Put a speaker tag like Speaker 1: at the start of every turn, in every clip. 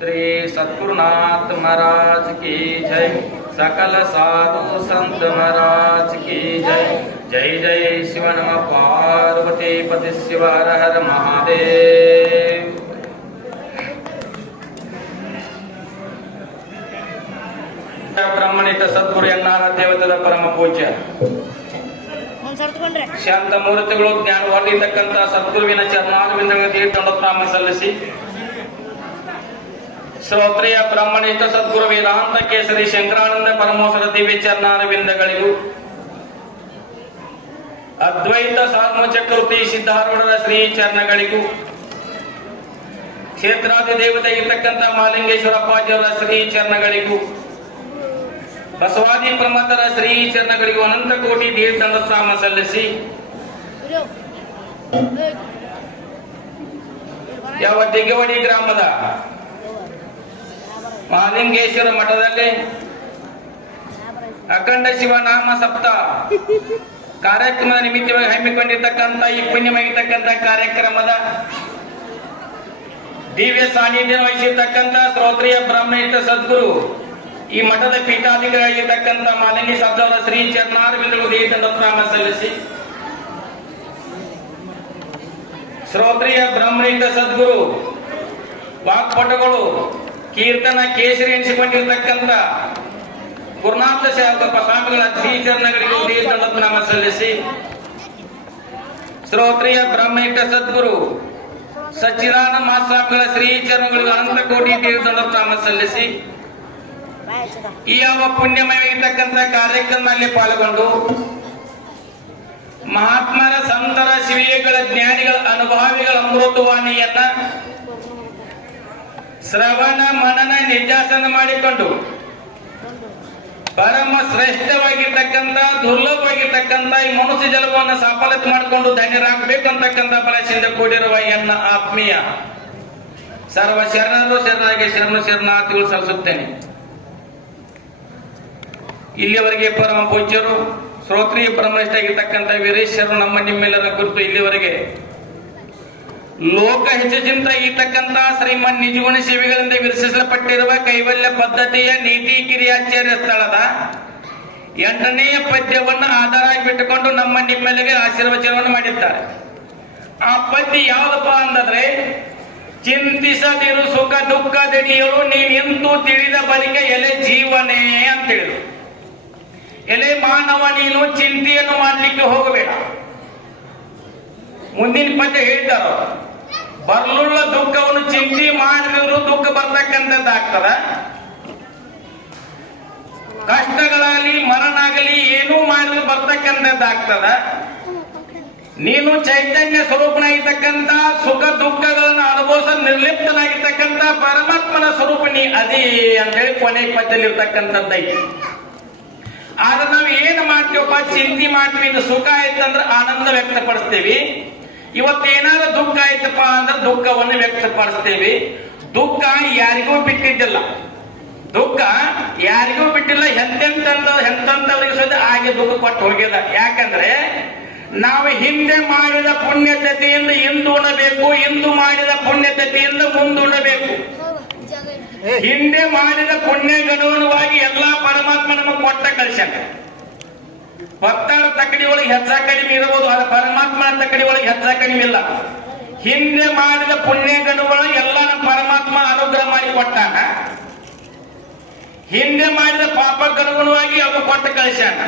Speaker 1: ಶ್ರೀ ಸದ್ಗುರುನಾಥ महाराज ಕಿ ಜೈ. ಸಕಲ ಸಾಧು ಸಂತ महाराज ಕಿ ಜೈ. ಜೈ ಜೈ शिव नम ಪಾರ್ವತಿ ಪತಿ शिव हर हर महादेव ಬ್ರಹ್ಮಣಿತ ಸದ್ಗುರು ಎನ್ನಾರ ದೇವತದ ಪರಮ ಪೂಜ್ಯ. ಶಾಂತ ಮೂರ್ತಿಗಳು ಜ್ಞಾನ ಹೊಂದಿರ್ತಕ್ಕಂಥ ಸದ್ಗುರುವಿನ ಚರಣಾರವಿಂದಗಳಿಗೆ ತೀರ್ಥನಾಮ ಸಲ್ಲಿಸಿ. ಶ್ರೋತ್ರಿಯ ಬ್ರಹ್ಮಣಿತ ಸದ್ಗುರು ವೇದಾಂತ ಕೇಸರಿ ಶಂಕರಾನಂದ ಪರಮೋಸರ ದಿವ್ಯ ಚರಣಾರವಿಂದಗಳಿಗೂ. ಅದ್ವೈತ ಸಾಧ್ಮ ಚಕ್ರವರ್ತಿ ಸಿದ್ಧಾರೂಢರ ಶ್ರೀ ಚರಣಗಳಿಗೂ. ಕ್ಷೇತ್ರಾದಿ ದೇವತೆ ಇರ್ತಕ್ಕಂಥ ಮಾಲಿಂಗೇಶ್ವರಪ್ಪಾಜಿಯವರ ಶ್ರೀ ಚರಣಗಳಿಗೂ. ಬಸವಾದಿ ಪ್ರಮಥರ ಶ್ರೀ ಚರಣಗಳಿಗೂ ಅನಂತ ಕೋಟಿ ತೀರ್ಥನಾಮ ಸಲ್ಲಿಸಿ. ಯಾವ ದಿಗ್ಗವಡಿ ಗ್ರಾಮದ ಮಹಾಲಿಂಗೇಶ್ವರ ಮಠದಲ್ಲಿ ಅಖಂಡ ಶಿವನಾಮ ಸಪ್ತ ಕಾರ್ಯಕ್ರಮ ನಿಮಿತ್ತವಾಗಿ ಹಮ್ಮಿಕೊಂಡಿರ್ತಕ್ಕಂಥ ಈ ಪುಣ್ಯವಾಗಿರ್ತಕ್ಕಂಥ ಕಾರ್ಯಕ್ರಮದ ದಿವ್ಯ ಸಾನ್ನಿಧ್ಯ ವಹಿಸಿರ್ತಕ್ಕಂಥ ಶ್ರೋತ್ರಿಯ ಬ್ರಾಹ್ಮಣಿತ ಸದ್ಗುರು, ಈ ಮಠದ ಪೀಠಾಧಿಕಾರಿಯಾಗಿರ್ತಕ್ಕಂಥ ಮಾಲಿಂಗಿ ಸಬ್ದವರ ಶ್ರೀ ಚರಣಾರವಿಂದಗಳು ದೇವನಾಮ ಸಲ್ಲಿಸಿ. ಶ್ರೋತ್ರಿಯ ಬ್ರಾಹ್ಮಣಿತ ಸದ್ಗುರು, ವಾಕ್ಪಟಗಳು ಕೀರ್ತನ ಕೇಸರಿ ಎನಿಸಿಕೊಂಡಿರ್ತಕ್ಕಂಥ ಗುರುನಾಥ ಶಾಸಕ ಸ್ವಾಮಿಗಳ ಶ್ರೀಚರಣಗಳಿಗೆ ನಮ ಸಲ್ಲಿಸಿ ಶ್ರೋತ್ರಿಯ ಬ್ರಹ್ಮೇಟ ಸದ್ಗುರು ಸಚ್ಚಿದಾನಂದ ಶ್ರೀ ಶ್ರೀಚರಣಗಳಿಗೆ ಅನಂತ ಕೋಟಿ ತೀರ್ಥನಾಮ ಸಲ್ಲಿಸಿ
Speaker 2: ಬಾಯ್ ಹಚ್ಚದ.
Speaker 1: ಈ ಯಾವ ಪುಣ್ಯಮಯವಾಗಿರ್ತಕ್ಕಂಥ ಕಾರ್ಯಕ್ರಮದಲ್ಲಿ ಪಾಲ್ಗೊಂಡು ಮಹಾತ್ಮರ ಸಂತರ ಶಿವಿಯಗಳ ಜ್ಞಾನಿಗಳ ಅನುಭಾವಿಗಳ ಅಮೃತವಾಣಿಯನ್ನ ಶ್ರವಣ ಮನನ ನಿಜಾಸನ ಮಾಡಿಕೊಂಡು ಪರಮ ಶ್ರೇಷ್ಠವಾಗಿರ್ತಕ್ಕಂಥ, ದುರ್ಲಭವಾಗಿರ್ತಕ್ಕಂಥ ಈ ಮನುಷ್ಯ ಜಲವನ್ನು ಸಫಲತೆ ಮಾಡಿಕೊಂಡು ಧನ್ಯರಾಗಬೇಕು ಅಂತಕ್ಕಂಥ ಬಲಸಿಂದ ಕೂಡಿರುವ ಎನ್ನ ಆತ್ಮೀಯ ಸರ್ವ ಶರಣರು ಶರಣರಿಗೆ ಶರಣ ಶರಣಾರ್ಥಿಗಳು ಸಲ್ಲಿಸುತ್ತೇನೆ. ಇಲ್ಲಿವರೆಗೆ ಪರಮ ಪೂಜ್ಯರು, ಶ್ರೋತ್ರಿಯ ಪರಮನಿಷ್ಠಾಗಿರ್ತಕ್ಕಂಥ ವೀರೇಶ್ವರರು ನಮ್ಮ ನಿಮ್ಮೆಲ್ಲರ ಕುರಿತು ಇಲ್ಲಿವರೆಗೆ ಲೋಕ ಹೆಚ್ಚಿಂತ ಇರ್ತಕ್ಕಂಥ ಶ್ರೀಮನ್ ನಿಜಗುಣ ಸೇವೆಗಳಿಂದ ವಿರಚಿಸಲ್ಪಟ್ಟಿರುವ ಕೈವಲ್ಯ ಪದ್ಧತಿಯ ನೀತಿ ಕಿರಿಯಾಚಾರ್ಯ ಸ್ಥಳದ ಎಂಟನೆಯ ಪದ್ಯವನ್ನು ಆಧಾರ ಬಿಟ್ಟುಕೊಂಡು ನಮ್ಮ ನಿಮ್ಮೆಲ್ಲಗೆ ಆಶೀರ್ವಚನವನ್ನು ಮಾಡಿದ್ದಾರೆ. ಆ ಪದ್ಯ ಯಾವ್ದಪ್ಪ ಅಂತಂದ್ರೆ, ಚಿಂತಿಸದಿರು ಸುಖ ದುಃಖದಡಿಯಳು ನೀನೆಂತೂ ತಿಳಿದ ಬಳಿಕ ಎಲೆ ಜೀವನೇ ಅಂತ ಹೇಳಿದ್ರು. ಎಲೆ ಮಾನವ ನೀನು ಚಿಂತೆಯನ್ನು ಮಾಡಲಿಕ್ಕೆ ಹೋಗಬೇಡ. ಮುಂದಿನ ಪದ್ಯ ಹೇಳ್ತಾರ ಬರ್ಲುಳ್ಳ ದುಃಖವನ್ನು ಚಿಂತೆ ಮಾಡಿದ್ರು ದುಃಖ ಬರ್ತಕ್ಕಂಥದ್ದಾಗ್ತದ. ಕಷ್ಟಗಳಾಗಲಿ ಮರಣ ಆಗಲಿ ಏನೂ ಮಾಡಿದ್ರು ಬರ್ತಕ್ಕಂಥದ್ದಾಗ್ತದ. ನೀನು ಚೈತನ್ಯ ಸ್ವರೂಪನಾಗಿರ್ತಕ್ಕಂಥ ಸುಖ ದುಃಖಗಳನ್ನು ಅನುಭವಿಸ ನಿರ್ಲಿಪ್ತನಾಗಿರ್ತಕ್ಕಂಥ ಪರಮಾತ್ಮನ ಸ್ವರೂಪ ನೀ ಅದೇ ಅಂತೇಳಿ ಕೊನೆ ಪದ್ಯದಲ್ಲಿ ಇರ್ತಕ್ಕಂಥದ್ದೈತಿ ಆದ್ರೆ ನಾವು ಏನು ಮಾಡ್ತೀವಪ್ಪ? ಚಿಂತೆ ಮಾಡ್ತೀವಿ, ಇದು ಸುಖ ಆಯ್ತಂದ್ರೆ ಆನಂದ ವ್ಯಕ್ತಪಡಿಸ್ತೀವಿ. ಇವತ್ತೇನಾದ್ರೂ ದುಃಖ ಆಯ್ತಪ್ಪ ಅಂದ್ರೆ ದುಃಖವನ್ನು ವ್ಯಕ್ತಪಡಿಸ್ತೇವೆ. ದುಃಖ ಯಾರಿಗೂ ಬಿಟ್ಟಿದ್ದಿಲ್ಲ. ದುಃಖ ಯಾರಿಗೂ ಬಿಟ್ಟಿಲ್ಲ. ಎಂತೆಂತ ಎಂತಂತವರಿಗೆ ಸಹಿತ ಹಾಗೆ ದುಃಖ ಕೊಟ್ಟು ಹೋಗ್ಯದ ಯಾಕಂದ್ರೆ ನಾವು ಹಿಂದೆ ಮಾಡಿದ ಪುಣ್ಯತೆಯಿಂದ ಇಂದು ಉಣಬೇಕು ಇಂದು ಮಾಡಿದ ಪುಣ್ಯತೆಯಿಂದ ಮುಂದುಣಬೇಕು ಹಿಂದೆ. ಮಾಡಿದ ಪುಣ್ಯಗನುಗುಣವಾಗಿ ಎಲ್ಲಾ ಪರಮಾತ್ಮ ನಮಗೆ ಕೊಟ್ಟ ಕಳಿಸ್ಯಾನ ಭಕ್ತರ ತಕ್ಕಡಿ ಒಳಗೆ ಹೆಚ್ಚ ಕಡಿಮೆ ಇರಬಹುದು ಆದ್ರೆ ಪರಮಾತ್ಮನ ತಕ್ಕಡಿ ಒಳಗೆ ಹೆಚ್ಚ ಕಡಿಮೆ ಇಲ್ಲ. ಹಿಂದೆ ಮಾಡಿದ ಪುಣ್ಯಗನುಗಳು ಎಲ್ಲ ನಮ್ಮ ಪರಮಾತ್ಮ ಅನುಗ್ರಹ ಮಾಡಿ ಕೊಟ್ಟಾನ. ಹಿಂದೆ ಮಾಡಿದ ಪಾಪಕ್ಕನುಗುಣವಾಗಿ ಅವು ಕೊಟ್ಟು ಕಳಿಸ್ಯಾನ.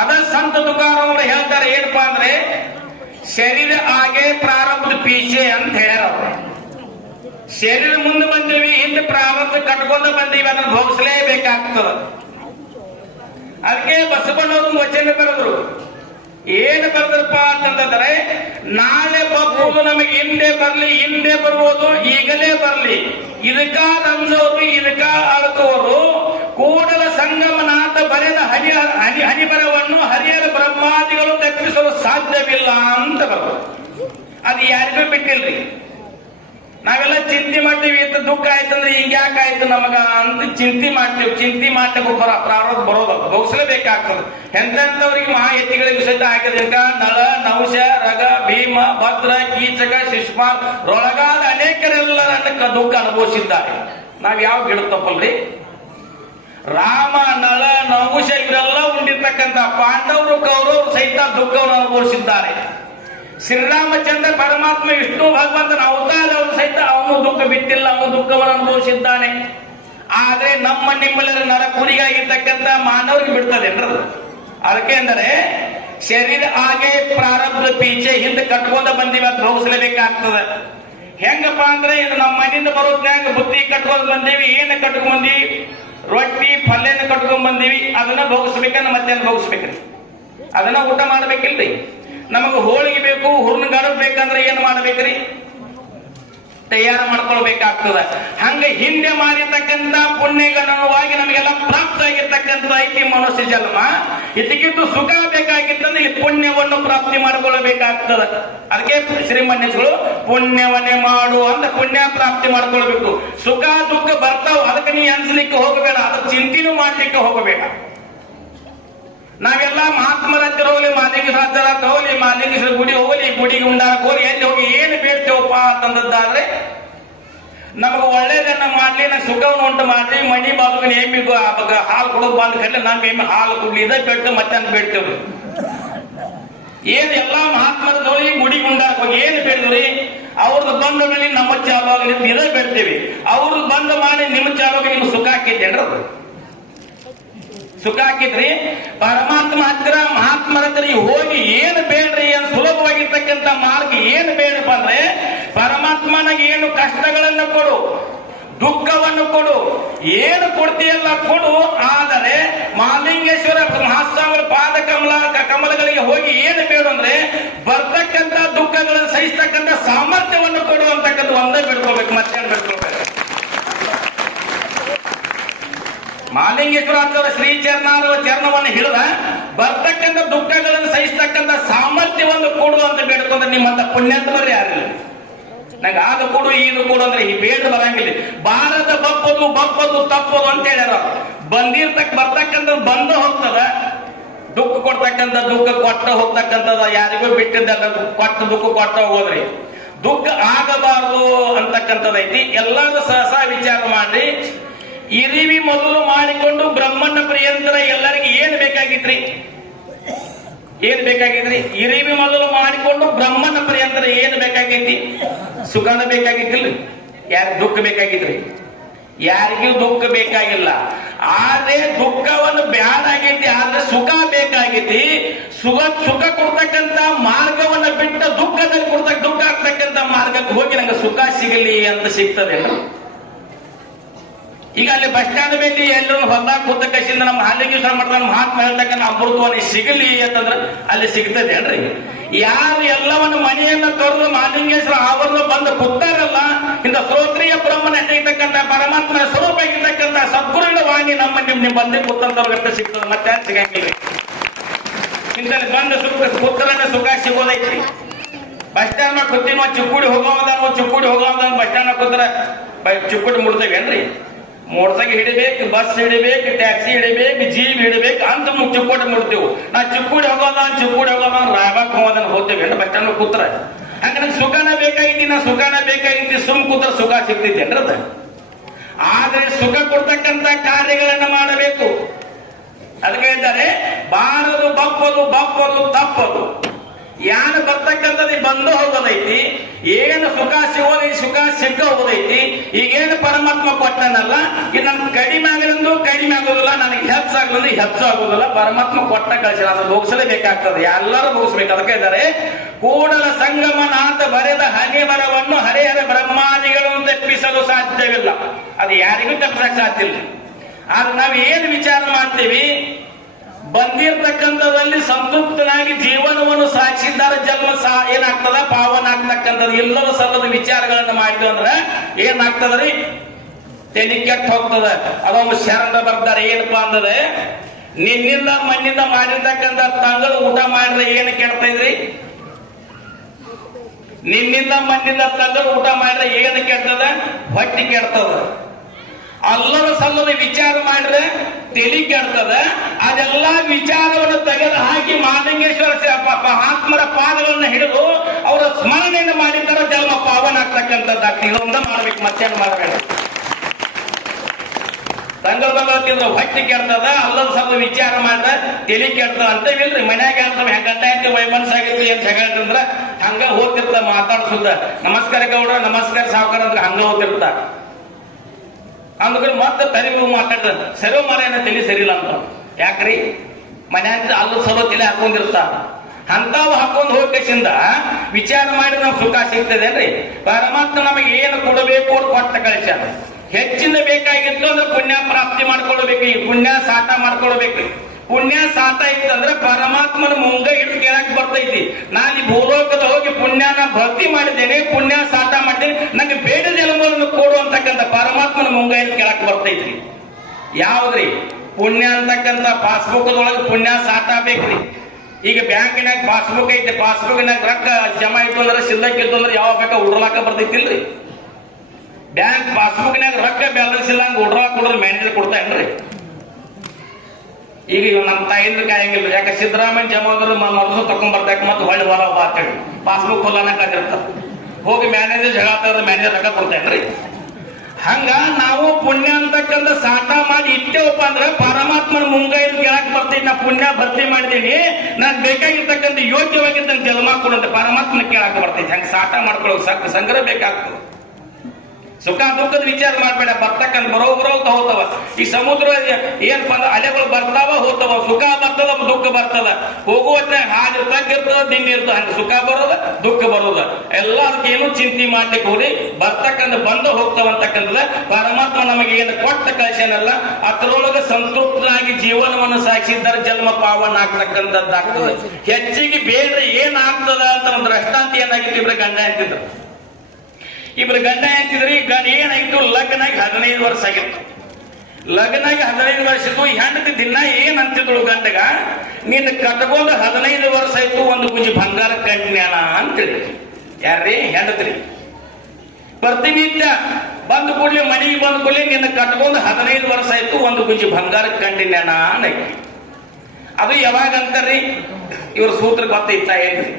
Speaker 1: ಅದ ಸಂತ ತುಕಾರವರು ಹೇಳ್ತಾರೆ, ಏನಪ್ಪಾ ಅಂದ್ರೆ, ಶರೀರ ಹಾಗೆ ಪ್ರಾರಂಭದ ಪೀಚೆ ಅಂತ ಹೇಳ ಶರೀರ ಮುಂದೆ ಬಂದೀವಿ, ಹಿಂದೆ ಪ್ರಾರಂಭ ಕಟ್ಕೊಂಡು ಬಂದೀವಿ, ಅದನ್ನ ಭೋಗಿಸಲೇಬೇಕಾಗ್ತದ. ಅದಕ್ಕೆ ಬಸವಣ್ಣವರು ವಚನ ಬರೆದ್ರು. ಏನು ಬರೆದ್ರಪ್ಪ ಅಂತಂದ್ರೆ ನಾಳೆ ಬಪ್ಪುದು ನಮಗೆ, ಹಿಂದೆ ಬರ್ಲಿ, ಹಿಂದೆ ಬರ್ಬೋದು ಈಗಲೇ ಬರ್ಲಿ. ಇದಕ್ಕ ನಂದವರು ಇದಕ್ಕ ಅಳಕುವರು ಕೂಡಲ ಸಂಗಮನಾಥ ಬರೆದ ಹರಿ ಹನಿ ಹನಿಬರವನ್ನು ಹರಿಯರ ಬ್ರಹ್ಮಾದಿಗಳು ತಪ್ಪಿಸಲು ಸಾಧ್ಯವಿಲ್ಲ ಅಂತ ಬರೋದು ಅದು ಯಾರಿಗೂ ಬಿಟ್ಟಿಲ್ರಿ ನಾವೆಲ್ಲ ಚಿಂತೆ ಮಾಡ್ತೀವಿ ಇಂತ ದುಃಖ ಆಯ್ತು ಅಂದ್ರೆ ಯಾಕೆ ಆಯ್ತು ನಮಗ ಅಂತ ಚಿಂತೆ ಮಾಡ್ತೀವಿ. ಚಿಂತೆ ಮಾಡ್ಲಿಕ್ಕೆ ಬರ ಪ್ರಾರಂಭ ಬರೋದು ಭೋಗಿಸಲೇಬೇಕಾಗ್ತದೆ ಎಂತೆಂಥವ್ರಿಗೆ ಮಹಾ ಎತ್ತಿಗಳಿಗೆ ಸಹಿತ ಹಾಕಿದ್ರಿಂದ ನಳ ನೌಶ ರಗ, ಭೀಮ, ಭದ್ರ, ಕೀಚಕ ಶಿಷ್ಮಾರ್ ರೊಳಗಾದ ಅನೇಕರೆಲ್ಲರನ್ನ ನನ್ನ ದುಃಖ ಅನುಭವಿಸಿದ್ದಾರೆ. ನಾವ್ ಯಾವ ಗಿಡ ತಪ್ಪಲ್ರಿ? ರಾಮ, ನಳ ನಹುಶ ಇವರೆಲ್ಲ ಉಂಡಿರ್ತಕ್ಕಂಥ ಪಾಂಡವರು, ಕೌರವರು ಸಹಿತ ದುಃಖವನ್ನು ಅನುಭವಿಸಿದ್ದಾರೆ. ಶ್ರೀರಾಮಚಂದ್ರ ಪರಮಾತ್ಮ ವಿಷ್ಣು ಭಗವಂತನ ಅವತಾರ ಸಹಿತ ಅವನು ದುಃಖ ಬಿಟ್ಟಿಲ್ಲ, ಅವನು ದುಃಖವನ್ನು ಅನುಭವಿಸಿದ್ದಾನೆ. ಆದ್ರೆ ನಮ್ಮ ನಿಮ್ಮಲ್ಲರ ನರ ಕುರಿಗಾಗಿರ್ತಕ್ಕಂಥ ಮಾನವರಿಗೆ ಬಿಡ್ತದೆ ಅದಕ್ಕೆ ಅಂದರೆ, ಶರೀರ ಹಾಗೆ ಪ್ರಾರಬ್ಧ ಪೀಚೆ ಹಿಂದೆ ಕಟ್ಕೊಂಡ ಬಂದಿವಿ ಅದು ಭೋಗಿಸ್ಲೇಬೇಕಾಗ್ತದೆ ಹೆಂಗಪ್ಪ ಅಂದ್ರೆ, ಇದು ನಮ್ಮ ಮನೆಯಿಂದ ಬರೋದ್ನಾಗ ಬುತ್ತಿ ಕಟ್ಕೊಂಡ್ ಬಂದೀವಿ, ಏನು ಕಟ್ಕೊಂಡ್ ರೊಟ್ಟಿ, ಪಲ್ಯನ ಕಟ್ಕೊಂಡ್ ಬಂದೀವಿ, ಅದನ್ನ ಭೋಗಿಸ್ಬೇಕನ್ನ ಮತ್ತೆ ಭೋಗಿಸ್ಬೇಕ್ರಿ. ಅದನ್ನ ಊಟ ಮಾಡ್ಬೇಕಿಲ್ರಿ? ನಮಗ ಹೋಳಿಗೆ ಬೇಕು ಹುರ್ನಗಾಡ ಬೇಕಂದ್ರೆ ಏನ್ ಮಾಡ್ಬೇಕ್ರಿ? ತಯಾರು ಮಾಡ್ಕೊಳ್ಬೇಕಾಗ್ತದ. ಹಂಗೆ ಹಿಂದೆ ಮಾಡಿರ್ತಕ್ಕಂತ ಪುಣ್ಯಗಣವಾಗಿ ನಮಗೆಲ್ಲ ಪ್ರಾಪ್ತ ಆಗಿರ್ತಕ್ಕಂಥ ಐತಿ ಮನುಷ್ಯ ಜನ್ಮ. ಇದಕ್ಕಿಂತ ಸುಖ ಬೇಕಾಗಿತ್ತಂದ್ರೆ ಈ ಪುಣ್ಯವನ್ನು ಪ್ರಾಪ್ತಿ ಮಾಡ್ಕೊಳ್ಬೇಕಾಗ್ತದ. ಅದಕ್ಕೆ ಶ್ರೀಮನ್ಯಗಳು ಪುಣ್ಯವನ್ನೇ ಮಾಡು ಅಂತ ಪುಣ್ಯ ಪ್ರಾಪ್ತಿ ಮಾಡ್ಕೊಳ್ಬೇಕು. ಸುಖ, ದುಃಖ ಬರ್ತಾವ, ಅದಕ್ಕೆ ನೀ ಅನ್ಸ್ಲಿಕ್ಕೆ ಹೋಗಬೇಡ ಅದ್ರ ಚಿಂತೆನೂ ಮಾಡ್ಲಿಕ್ಕೆ ಹೋಗಬೇಡ. ನಾವೆಲ್ಲ ಮಹಾತ್ಮರ ಹತ್ತಿರ ಹೋಗ್ಲಿ ಮಾಲಿಂಗೇಶ್ವರ ಹತ್ತಿರ ಹೋಗ್ಲಿ ಮಾಲಿಂಗೇಶ್ವರ ಗುಡಿ ಹೋಗಲಿ ಗುಡಿಗೆ ಉಂಡಾಕ ಹೋಗ್ಲಿ, ಎಲ್ಲಿ ಹೋಗಿ ಏನು ಬೇಡ್ತೇವಪ್ಪ ಅಂತಂದದ್ದಾದ್ರೆ, ನಮಗೆ ಒಳ್ಳೇದನ್ನ ಮಾಡ್ಲಿ ನ ಸುಖವನ್ನು ಉಂಟು ಮಾಡ್ಲಿ, ಮಣಿ ಬಾಬುಗೆ ಏಮಿ ಹಾಲು ಕೊಡೋದು ಬಂದ್ ಕಟ್ಲಿ ನಮ್ಗೆ ಏಮಿ ಹಾಲು ಕೊಡ್ಲಿ ಇದೇ ಬೆಟ್ಟು ಮತ್ತೆ ಅಂತ ಬೇಡ್ತೇವ್ರು. ಏನ್ ಎಲ್ಲಾ ಮಹಾತ್ಮರ ಹೋಗಿ ಗುಡಿ ಉಂಡಾಕ ಹೋಗಿ ಏನು ಬೇಡ್ರಿ ಅವ್ರದ್ದು ಬಂದ ಮೇಲೆ ನಮ್ಮ ಚಾಲು ಆಗಲಿ ಇದೇ ಬೇಡ್ತೇವೆ. ಅವ್ರದ್ದು ಬಂದ ಮಾಡಿ ನಿಮ್ಮ ಚಾಲು ನಿಮ್ಗೆ ಸುಖ ಹಾಕಿದ್ದೇನ್ರಿ ಸುಖ ಹಾಕಿದ್ರಿ? ಪರಮಾತ್ಮ ಹತ್ತಿರ ಮಹಾತ್ಮರ ಹತ್ತಿರ ಹೋಗಿ ಏನು ಬೇಡ್ರಿ? ಏನ್ ಸುಲಭವಾಗಿರ್ತಕ್ಕಂಥ ಮಾರ್ಗ ಏನು ಬೇಡಪ್ಪ ಅಂದ್ರೆ ಪರಮಾತ್ಮನಿಗೆ ಏನು ಕಷ್ಟಗಳನ್ನು ಕೊಡು, ದುಃಖವನ್ನು ಕೊಡು, ಏನು ಕೊಡ್ತೀಯಲ್ಲ ಕೊಡು. ಆದರೆ ಮಾಲಿಂಗೇಶ್ವರ ಮಹಾಸ್ವಾಮಿ ಪಾದ ಕಮಲ ಕಮಲಗಳಿಗೆ ಹೋಗಿ ಏನು ಬೇಡು ಅಂದ್ರೆ ಬರ್ತಕ್ಕಂಥ ದುಃಖಗಳನ್ನು ಸಹಿಸ್ತಕ್ಕಂಥ ಸಾಮರ್ಥ್ಯವನ್ನು ಕೊಡು ಅಂತಕ್ಕಂಥ ಒಂದೇ ಬಿಡ್ಕೋಬೇಕು, ಮತ್ತೇನು ಬೇಡ್ಕೋಬೇಕು? ಮಾಲಿಂಗೇಶ್ವರಾಚಾರ್ಯ ಶ್ರೀ ಚರಣಾರವ ಚರಣವನ್ನು ಹಿಡಿದ ಬರ್ತಕ್ಕಂಥ ದುಃಖಗಳನ್ನು ಸಹಿಸ್ತಕ್ಕಂಥ ಸಾಮರ್ಥ್ಯವನ್ನು ಕೊಡು ಅಂತ ಬೇಡ್ಕೊಂಡ್ರೆ ನಿಮ್ಮಂತ ಪುಣ್ಯಾತ್ಮರು ಯಾರಿಲ್ಲ ನಂಗೆ ಆಗ ಕೊಡು ಇದು ಕೊಡು ಅಂದ್ರೆ ಈ ಬೇಡ ಬರಂಗಿಲ್ಲ. ಬಾರದ ಬಪ್ಪದು ಬಪ್ಪದು, ತಪ್ಪದು ಅಂತ ಹೇಳ್ಯಾರ ಬಂದಿರ್ತಕ್ಕ ಬರ್ತಕ್ಕಂಥ ಬಂದು ಹೋಗ್ತದ. ದುಃಖ ಕೊಡ್ತಕ್ಕಂಥ ದುಃಖ ಕೊಟ್ಟ ಹೋಗ್ತಕ್ಕಂಥದ ಯಾರಿಗೂ ಬಿಟ್ಟಿದ್ದಲ್ಲ. ಕೊಟ್ಟ ದುಃಖ ಕೊಟ್ಟ ಹೋಗೋದ್ರಿ. ದುಃಖ ಆಗಬಾರದು ಅಂತಕ್ಕಂಥದ್ದೈತಿ. ಎಲ್ಲರೂ ಸಹಸ ವಿಚಾರ ಇರಿವಿ ಮೊದಲು ಮಾಡಿಕೊಂಡು ಬ್ರಹ್ಮಣ್ಣ ಪ್ರಿಯಂತರ ಎಲ್ಲರಿಗೆ ಏನ್ ಬೇಕಾಗಿತ್ರಿ? ಏನ್ ಬೇಕಾಗಿದ್ರಿ ಇರಿವಿ ಮೊದಲು ಮಾಡಿಕೊಂಡು ಬ್ರಹ್ಮನ ಪ್ರಿಯಂತರ ಏನ್ ಬೇಕಾಗೈತಿ ಸುಖನ ಬೇಕಾಗಿತ್ತಿಲ್ಲ. ಯಾರು ದುಃಖ ಬೇಕಾಗಿದ್ರಿ ಯಾರಿಗೂ ದುಃಖ ಬೇಕಾಗಿಲ್ಲ. ಆದ್ರೆ ದುಃಖವನ್ನು ಬ್ಯಾಡಾಗೈತಿ ಆದ್ರೆ ಸುಖ ಬೇಕಾಗೈತಿ ಸುಖ ಸುಖ ಕೊಡ್ತಕ್ಕಂತ ಮಾರ್ಗವನ್ನ ಬಿಟ್ಟ ದುಃಖದಲ್ಲಿ ಕೊಡ್ತಕ್ಕ ದುಃಖ ಆಗ್ತಕ್ಕಂತ ಮಾರ್ಗಕ್ಕೆ ಹೋಗಿ ನಂಗೆ ಸುಖ ಸಿಗಲಿ ಅಂತ ಸಿಗ್ತದೆ ಈಗ ಅಲ್ಲಿ ಬಸ್ ಸ್ಟ್ಯಾಂಡ್ ಮೇಲೆ ಎಲ್ಲರೂ ಹೊಲ್ದಾಗ ಕೂತ ಕಸಿಂದ ನಮ್ಮ ಹಾಲಿಂಗೇಶ್ವರ ಮಠದ ಮಹಾತ್ಮ ಹೇಳ್ತಕ್ಕಂಥ ಅಮೃತವನ್ನು ಸಿಗಲಿ ಅಂತಂದ್ರೆ ಅಲ್ಲಿ ಸಿಗ್ತದೆ ಅಲ್ರಿ ಯಾರು ಎಲ್ಲವನ್ನು ಮನೆಯನ್ನ ತೊರೆದು ಮಾಲಿಂಗೇಶ್ವರ ಆವರಣ ಬಂದು ಕೂತಾರಲ್ಲ ಇಂದ ಶ್ರೋತ್ರಿಯ ಬ್ರಹ್ಮನ ಹೆಟ್ಟಿರ್ತಕ್ಕಂಥ ಪರಮಾತ್ಮನ ಸ್ವರೂಪ ಆಗಿರ್ತಕ್ಕಂಥ ಸದ್ಗುರುಗಳ ನಮ್ಮ ನಿಮ್ ನಿಮ್ ಬಂದೇ ಕೂತಂತವ್ರಿಗಂತ ಸಿಗ್ತದೆ. ಮತ್ತೆ ಸಿಗಂಗಿಲ್ಲ ಇಂದಲ್ಲಿ ಬಂದು ಸುಖ ಕೂತರನ್ನ ಸುಖ ಸಿಗೋದೈತಿ ಬಸ್ ಸ್ಟ್ಯಾಂಡ್ ಕೂತೀವಿ ಚಿಕ್ಕುಡಿ ಹೋಗೋದ ಚಿಕ್ಕುಡಿ ಹೋಗೋದ ಬಸ್ ಸ್ಟ್ಯಾಂಡ್ ಕೂತ್ರ ಚಿಕ್ಕುಡಿ ಮುಡ್ತೇವೇನ್ರಿ ಮೋಟರ್ಸೈಕಲ್ ಹಿಡಿಬೇಕು ಬಸ್ ಹಿಡಿಬೇಕು ಟ್ಯಾಕ್ಸಿ ಹಿಡಿಬೇಕು ಜೀಪ್ ಹಿಡಿಬೇಕು, ಅಂತ ಮುಗ್ ಚಿಕ್ಕೋಡಿ ಮುಡ್ತೇವೆ. ನಾ ಚಿಕ್ಕುಡಿ ಹೋಗೋದ ಚಿಕ್ಕೋಡಿ ಹೋಗೋದ ರಾಯಬಾಕ್ ಹೋಗೋದನ್ನ ಹೋಗ್ತೇವೆ ಬಸ್ ಸ್ಟ್ಯಾಂಡ್ ಕೂತ್ರ. ಹಂಗ ನಂಗೆ ಸುಖನ ಬೇಕಾಗಿತ್ತು, ನಾ ಸುಖನ ಬೇಕಾಗಿತ್ತು, ಸುಮ್ ಕೂತ್ರ ಸುಖ ಸಿಗ್ತೈತಿ ಅದ ಆದ್ರೆ ಸುಖ ಕೊಡ್ತಕ್ಕಂತ ಕಾರ್ಯಗಳನ್ನ ಮಾಡಬೇಕು. ಅದಕ್ಕೆ ಹೇಳ್ತಾರೆ, ಬಾರದು, ಬಪ್ಪದು ಬಪ್ಪದು, ತಪ್ಪದು. ಯಾನು ಬರ್ತಕ್ಕಂಥದ್ದು ಬಂದು ಹೋಗೋದೈತಿ, ಏನು ಸುಖ ಸಿಗೋದು ಈ ಸುಖ ಸಿಕ್ಕ ಹೋಗೋದೈತಿ, ಈಗೇನು ಪರಮಾತ್ಮ ಕೊಟ್ಟನಲ್ಲ ಇದು ನನ್ ಕಡಿಮೆ ಆಗಿರೋದು ಕಡಿಮೆ ಆಗೋದಿಲ್ಲ, ನನಗೆ ಹೆಚ್ಚಾಗೋದು ಹೆಚ್ಚು ಆಗೋದಿಲ್ಲ, ಪರಮಾತ್ಮ ಕೊಟ್ಟ ಕಳಿಸಿಲ್ಲ ಅದು ಮುಗಿಸಲೇಬೇಕಾಗ್ತದೆ ಎಲ್ಲರೂ ಮುಗಿಸ್ಬೇಕು. ಅದಕ್ಕೆ ಇದ್ದಾರೆ, ಕೂಡಲ ಸಂಗಮನಾಥ ಬರೆದ ಹನಿ ಮರವನ್ನು ಹರಿಹರ ಬ್ರಹ್ಮಾದಿಗಳನ್ನು ತಪ್ಪಿಸಲು ಸಾಧ್ಯವಿಲ್ಲ. ಅದು ಯಾರಿಗೂ ತಪ್ಪಿಸಕ್ ಸಾಧ್ಯ ಇಲ್ಲ. ಆದ್ರೆ ನಾವು ಏನು ವಿಚಾರ ಮಾಡ್ತೀವಿ ಬಂದಿರ್ತಕ್ಕಂಥದ್ರಲ್ಲಿ ಸಂತೃಪ್ತನಾಗಿ ಜೀವನವನ್ನು ಸಾಕ್ಷಿದ್ದಾರ ಜನ್ಮ ಸಹ ಏನಾಗ್ತದ? ಪಾವನ ಆಗ್ತಕ್ಕಂಥದ್ದು. ಎಲ್ಲರೂ ಸಲ್ಲದ ವಿಚಾರಗಳನ್ನು ಮಾಡಿದ್ರೆ ಅಂದ್ರೆ ಏನಾಗ್ತದ್ರಿ? ತಲೆ ಕೆಟ್ಟ ಹೋಗ್ತದ. ಅದೊಂದು ಶರಣ ಬರ್ತಾರೆ. ಏನಪ್ಪಾ ಅಂದ್ರೆ ನಿನ್ನಿಂದ ಮಣ್ಣಿಂದ ಮಾಡಿರ್ತಕ್ಕಂಥ ತಂಗಳು ಊಟ ಮಾಡಿದ್ರೆ ಏನು ಕೆಡ್ತೈದ್ರಿ? ನಿನ್ನಿಂದ ಮಣ್ಣಿಂದ ತಂಗಳು ಊಟ ಮಾಡಿದ್ರೆ ಏನು ಕೆಡ್ತದ? ಹೊಟ್ಟಿ ಕೆಡ್ತದ. ಅಲ್ಲದ ಸಲ್ಲದ ವಿಚಾರ ಮಾಡಿದ್ರೆ ತೆಲಿ ಕೆಡ್ತದ. ಅದೆಲ್ಲಾ ವಿಚಾರವನ್ನು ತೆಗೆದು ಹಾಕಿ ಮಾಲಿಂಗೇಶ್ವರ ಮಹಾತ್ಮರ ಪಾದಗಳನ್ನ ಹಿಡಿದು ಅವರ ಸ್ಮರಣೆಯನ್ನು ಮಾಡಿದ್ದಾರೆ ಜನ್ಮ ಪಾವನ ಆಗ್ತಕ್ಕಂಥದ್ದು ಇದೊಂದ ಮಾಡ್ಬೇಕು. ಮತ್ತೇನು ಮಾಡಬೇಕು ತಂಗಳ ತಿಂದ್ರೆ ಹೊಟ್ಟಿ ಕೆಡ್ತದ, ಅಲ್ಲದ ಸಲ ವಿಚಾರ ಮಾಡ್ದ ತೆಲಿ ಕೆಡ್ತದ ಅಂತವಿಲ್ರಿ ಮನ್ಯಾಗ ಅಂತ ಗಂಡ ಹೆಂಡತಿ ವೈಮನಸ್ ಆಗಿತ್ತು ಏನ್ ಜಗಳ ಹಂಗ ಹೋಗ್ತಿರ್ತ, ಮಾತಾಡ್ಸುದ. ನಮಸ್ಕಾರ ಗೌಡ ನಮಸ್ಕಾರ ಸಾವುಕಾರ ಅಂದ್ರೆ ಹಂಗ ಹೋಗ್ತಿರ್ತ. ಅಂದ್ಕೊಂಡು ಮತ್ತೆ ತಲೆ ನೀವು ಮಾತಾಡ್ದ ಸರಿ ಏನ ತಲೆ ಸರಿ ಇಲ್ಲ ಅಂತ. ಯಾಕ್ರಿ? ಮನ್ಯಾಗ ಅಲ್ಲ ಸರೋ ತಲೆ ಹಾಕೊಂಡಿರ್ತ. ಅಂತಾವ್ ಹಾಕೊಂಡು ಹೋಗ್ಬೇಕಿಂದ ವಿಚಾರ ಮಾಡಿ ನಾವು ಸುಖ ಸಿಗ್ತದೇನ್ರಿ ಪರಮಾತ್ಮ ನಮಗೆ ಏನು ಕೊಡಬೇಕು ಅಂತ ಕೊಟ್ಟ ಕಳಿಸ್ಯಾರ. ಹೆಚ್ಚಿನ ಬೇಕಾಗಿತ್ತು ಅಂದ್ರೆ ಪುಣ್ಯ ಪ್ರಾಪ್ತಿ ಮಾಡ್ಕೊಳ್ಬೇಕು, ಈ ಪುಣ್ಯ ಸಾಟ ಮಾಡ್ಕೊಳ್ಬೇಕು. ಪುಣ್ಯ ಸಾತ ಇತ್ತಂದ್ರೆ ಪರಮಾತ್ಮನ ಮುಂಗ ಹಿಡಿದು ಕೇಳಕ್ ಬರ್ತೈತಿ. ನಾನು ಭೂಲೋಕದ ಹೋಗಿ ಪುಣ್ಯನ ಭಕ್ತಿ ಮಾಡಿದ್ದೇನೆ, ಪುಣ್ಯ ಸಾತ ಮಾಡಿದ್ದೇನೆ. ನಂಗೆ ಬೇಡದ ಎಲುಬನ್ನು ಕೊಡು ಅಂತಕ್ಕಂಥ ಪರಮಾತ್ಮನ ಮುಂಗ ಹಿಡಿದು ಕೇಳಕ್ ಬರ್ತೈತ್ರಿ. ಯಾವ್ದ್ರಿ? ಪುಣ್ಯ ಅಂತಕ್ಕಂಥ ಪಾಸ್ಬುಕ್ದೊಳಗೆ ಪುಣ್ಯ ಸಾತ ಬೇಕ್ರಿ. ಈಗ ಬ್ಯಾಂಕಿನಾಗ ಪಾಸ್ಬುಕ್ ಐತೆ, ಪಾಸ್ಬುಕ್ನಾಗ ರೊಕ್ಕ ಜಮಾ ಇತ್ತು ಅಂದ್ರೆ ಸಿಲ್ಲಕ್ ಇತ್ತು ಅಂದ್ರೆ ಯಾವ ಬೇಕಾ ಉಡ್ರಲಾಕ ಬರ್ತೈತಿಲ್ರಿ? ಬ್ಯಾಂಕ್ ಪಾಸ್ಬುಕ್ನಾಗ ರೊಕ್ಕ ಬ್ಯಾಲೆನ್ಸ್ ಇಲ್ಲ ಹಂಗೆ ಉಡ್ರಲಾಕ ಕೊಡೋದು ಮ್ಯಾನೇಜರ್ ಕೊಡ್ತಾನ್ರಿ. ಈಗ ಇವ್ ನಮ್ಮ ತಾಯಿಂದ ಕಾಯಂಗಿಲ್ಲ. ಯಾಕೆ ಸಿದ್ದರಾಮಯ್ಯ ಜಮಾದ್ರು ಮನಸ್ಸು ತಕೊಂಡ್ ಬರ್ತಾಕ ಮತ್ತೆ ಹೊಳ್ಳಿ ಹೊಲ ಬಾ ಅಂತೇಳಿ ಪಾಸ್ಬುಕ್ ಹೊಲನ ಹೋಗಿ ಮ್ಯಾನೇಜರ್ ಜಗಳ ಮ್ಯಾನೇಜರ್ ರೊಕ್ಕ ಕೊಡ್ತೇನ್ರಿ? ಹಂಗ ನಾವು ಪುಣ್ಯ ಅಂತಕ್ಕಂಥ ಸಾಟ ಮಾಡಿ ಇಟ್ಟೇವಪ್ಪ ಅಂದ್ರೆ ಪರಮಾತ್ಮನ ಮುಂಗೈದು ಕೇಳಕ್ ಬರ್ತೀನಿ, ನಾ ಪುಣ್ಯ ಭರ್ತಿ ಮಾಡಿದೀನಿ ನಾನ್ ಬೇಕಾಗಿರ್ತಕ್ಕಂಥ ಯೋಗ್ಯವಾಗಿದ್ದಂತ ಜನ್ಮ ಕೊಡಂತ ಪರಮಾತ್ಮನ ಕೇಳಕ್ ಬರ್ತೈತಿ ಹಂಗ ಸಾಟ ಮಾಡ್ಕೊಳ್ಳೋಕೆ ಸಾಕು. ಸಂಗ್ರಹ ಬೇಕಾಗ್ತದೆ. ಸುಖ ದುಃಖದ ವಿಚಾರ ಮಾಡಬೇಡ, ಬರ್ತಕ್ಕಂಥ ಬರೋಬ್ರೋ ಅಂತ ಹೋಗ್ತಾವ ಈ ಸಮುದ್ರ ಏನ್ ಅಲೆಗಳು ಬರ್ತಾವ ಹೋಗ್ತಾವ ಸುಖ ಬರ್ತದ, ದುಃಖ ಬರ್ತದ. ಹೋಗುವತ್ತ ಹಾಗೆ ತಗ್ಗಿರ್ತದ ದಿನ ಇರ್ತದ ಹಂಗೆ ಸುಖ ಬರೋದ, ದುಃಖ ಬರೋದ. ಎಲ್ಲ ಅದಕ್ಕೇನು ಚಿಂತೆ ಮಾಡ್ಲಿಕ್ಕೆ ಹೋಗಿ ಬರ್ತಕ್ಕಂಥ ಬಂದ ಹೋಗ್ತಾವ ಅಂತಕ್ಕಂಥದ ಪರಮಾತ್ಮ ನಮಗೆ ಏನು ಕೊಟ್ಟ ಕಳ್ಸ್ಯಾನಲ್ಲ, ಅದರೊಳಗೆ ಸಂತೃಪ್ತನಾಗಿ ಜೀವನವನ್ನು ಸಾಗಿಸಿದ್ದಾರೆ ಜನ್ಮ ಪಾವನ ಆಗ್ತಕ್ಕಂಥದ್ದಾಗ್ತದೆ ಹೆಚ್ಚಿಗೆ ಬೇಡ್ರೆ ಏನ್ ಆಗ್ತದ ಅಂತ ಒಂದು ದೃಷ್ಟಾಂತ ಏನಾಗಿತ್ತು ಗಂಡ ಅಂತಿದ್ರು ಇಬ್ರು ಗಂಡ ಅಂತಿದ್ರಿ ಗಂಡ ಏನಾಯ್ತು? ಲಗ್ನಾಗ ಹದಿನೈದು ವರ್ಷ ಆಗಿತ್ತು. ಲಗ್ನಾಗ ಹದಿನೈದು ವರ್ಷ ಇತ್ತು ಹೆಂಡತಿ ದಿನ ಏನ್ ಅಂತಿದ್ಳು ಗಂಡಗ? ನಿನ್ನ ಕಟ್ಕೊಂಡು ಹದಿನೈದು ವರ್ಷ ಆಯ್ತು, ಒಂದು ಗುಜಿ ಬಂಗಾರ ಅಂತ ಅಂತೇಳಿ. ಯಾರ್ರಿ? ಹೆಂಡತ್ರಿ. ಪ್ರತಿನಿತ್ಯ ಬಂದ ಕೂಡಲೇ, ಮನೆಗೆ ಬಂದ ಕೂಡಲೇ, ನಿನ್ನ ಕಟ್ಕೊಂಡು ಹದಿನೈದು ವರ್ಷ ಆಯ್ತು, ಒಂದು ಗುಂಜಿ ಬಂಗಾರ ಕಂಡಿನ ಅದು ಯಾವಾಗ ಅಂತಾರ್ರಿ? ಇವ್ರ ಸೂತ್ರ ಗೊತ್ತೈತ ಏನ್ರಿ?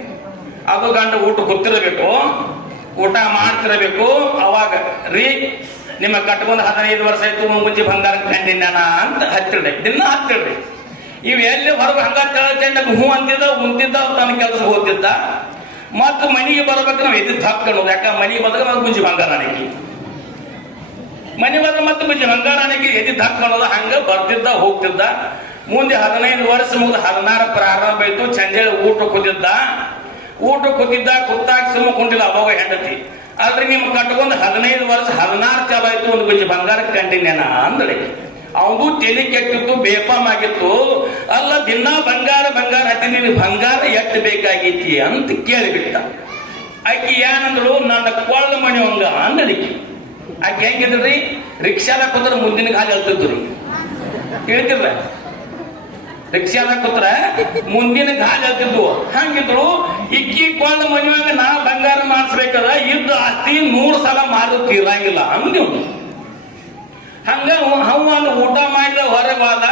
Speaker 1: ಅದು ಗಂಡ ಊಟ ಗೊತ್ತಿರಬೇಕು? ಊಟ ಮಾಡ್ತಿರಬೇಕು. ಅವಾಗ, ರೀ, ನಿಮ್ಮ ಕಟ್ಕೊಂಡು ಹದಿನೈದು ವರ್ಷ ಆಯ್ತು ಮುಂಚೆ ಬಂಗಾರ ಕಂಡಿದ್ದಾನ ಅಂತ ಹತ್ತಿರಡಿ ದಿನ ಹತ್ತಿರಡಿ ಇವ್ ಎಲ್ಲಿ ಹೊರಗೆ ಹಂಗ ತೆಳಚಂಡ ಹೂ ಅಂತಿದ್ದ, ಉಂತಿದ್ದ ತನ್ನ ಕೆಲಸ ಹೋಗ್ತಿದ್ದ. ಮತ್ತು ಮನೆಗೆ ಬರ್ಬೇಕು ನಾವು ಎದ್ದು ಹಾಕೊಂಡು ಯಾಕ ಮನೆಗೆ ಬಂದ್ರೆ ನಾವು ಗುಂಜಿ ಬಂಗಾರ ಅಣಕಿ. ಮನೆ ಬಂದ್ರೆ ಮತ್ತೆ ಗುಂಜಿ ಬಂಗಾರ ಅಣಕಿ ಎದ್ದು ಹಾಕೊಂಡು ಹಂಗ ಬರ್ತಿದ್ದ, ಹೋಗ್ತಿದ್ದ. ಮುಂದೆ ಹದಿನೈದು ವರ್ಷ ಮುಗಿದ ಹದಿನಾರು ಪ್ರಾರಂಭ ಆಯ್ತು ಚಂದೇಳಿ ಊಟ ಕೂತಿದ್ದ. ಊಟ ಕೂತಿದ್ದ ಕುತ್ತಾಗ ಸುಮ್ಮ ಕುಂಟಿಲ್ಲ, ಅವಾಗ ಹೆಂಡತಿ. ಆದ್ರೆ ನಿಮ್ ಕಟ್ಕೊಂಡು ಹದಿನೈದು ವರ್ಷ, ಹದಿನಾರು ಚಾಲ ಆಯ್ತು, ಒಂದು ಗುಂಜಿ ಬಂಗಾರ ಕಂಡಿನೇನ ಅಂದಳಿ. ಅವನು ತೆಲಿ ಕೆಟ್ಟಿತ್ತು ಬೇಪಾಮ್ ಆಗಿತ್ತು. ಅಲ್ಲ, ದಿನ ಬಂಗಾರ ಬಂಗಾರ ಹತ್ತಿ ನೀನು ಬಂಗಾರ ಎಟ್ಟು ಬೇಕಾಗೈತಿ ಅಂತ ಕೇಳಿಬಿಟ್ಟ. ಆಕಿ ಏನಂದ್ರು ನನ್ನ ಕೊಳ್ಳ ಮಣಿ ಹಂಗ ಅಂದಳಿಕೆ ಆಕೆ ಹೆಂಗಿದ್ರಿ ರಿಕ್ಷಾದ ಕುಂದ್ರೆ ಮುಂದಿನ ಕಾಲ ಹೇಳ್ತಿದ್ರು ಹೇಳ್ತಿರ್ಲ ರಿಕ್ಷಾದ ಕುತ್ರ ಮುಂದಿನ ಗಾಲಿ ಹೇಳ್ತಿದ್ವು ಹಂಗಿದ್ರು ಇಕ್ಕಿ ಕೊಂದ ಮನೆಯಾಗ ನಾ ಬಂಗಾರ ಮಾಡಿಸ್ಬೇಕಾದ, ಇದ್ದ ಆಸ್ತಿ ನೂರ್ ಸಲ ಮಾರು ತೀರಂಗಿಲ್ಲ. ಅಂದಿವ್ ಹಂಗ ಹವ್ವನ ಊಟ ಮಾಡಿದ ಹೊರಗಾದ